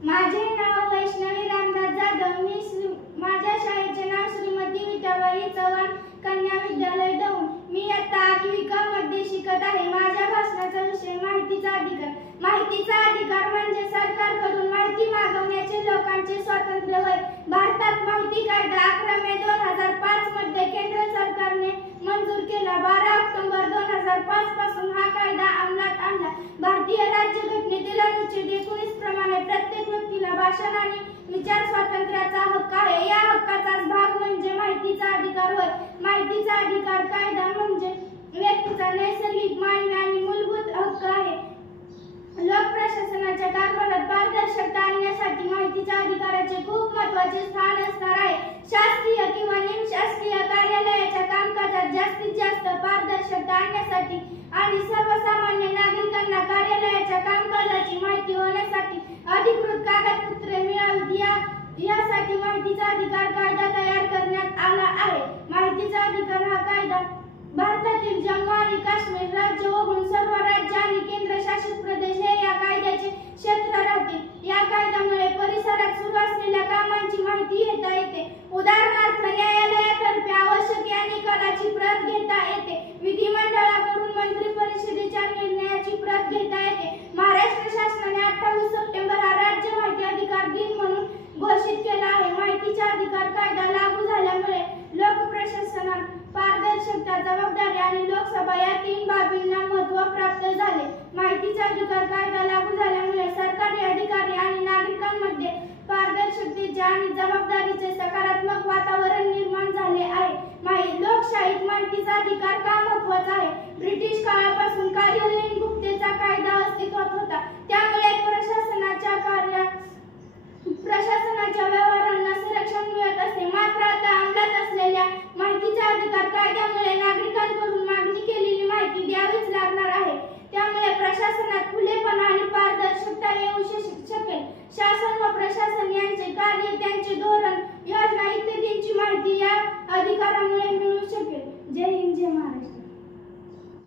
माझे नाव वैष्णवी रामदास जाधव. मी माझ्या शाळेचे नाव श्रीमती विठाबाई चव्हाण कन्या विद्यालय दौंड. मी आता आठवी क मध्ये शिकत आहे. माझ्या भाषणाचा विषय माहितीचा अधिकार. माहितीचा अधिकार म्हणजे सरकारकडून माहिती मागवण्याचे लोकांचे स्वातंत्र्य होय. भारतात माहिती कायदा अकरा मे भाषण आणि विचार स्वातंत्र्याचा हक्क आहे. या हक्काचाच भाग म्हणजे माहितीचा अधिकार होय. माहितीचा अधिकार कायदा म्हणजे व्यक्तीचा नैसर्गिक मान्य आणि मूलभूत हक्क आहे. लोक प्रशासनाच्या कारभारात पारदर्शकता आणण्यासाठी माहितीच्या अधिकाराचे खूप महत्त्वाचे स्थान असणार अधिकार कायदा तयार करण्यात आला आहे. माहितीचा अधिकार हा माहितीचा अधिकार कायदा लागू झाल्यामुळे सरकारी अधिकारी आणि नागरिकांमध्ये पारदर्शकतेचे आणि जबाबदारीचे सकारात्मक वातावरण निर्माण झाले आहे. माहिती लोकशाहीत माहितीचा अधिकार का महत्त्वाचा आहे? ब्रिटिश काळापासून कार्यालयीन गुप्तेचा कायदा अस्तित्वात होता. त्यामुळे प्रशासनाच्या कार्या प्रशासनाच्या व्यवहारांना संरक्षण मिळत असते मात्र आता अंमलात असलेल्या माहितीचा धोरण योजना इत्यादींची माहिती या अधिकाऱ्यामुळे मिळू शकेल. जय हिंद जय महाराष्ट्र.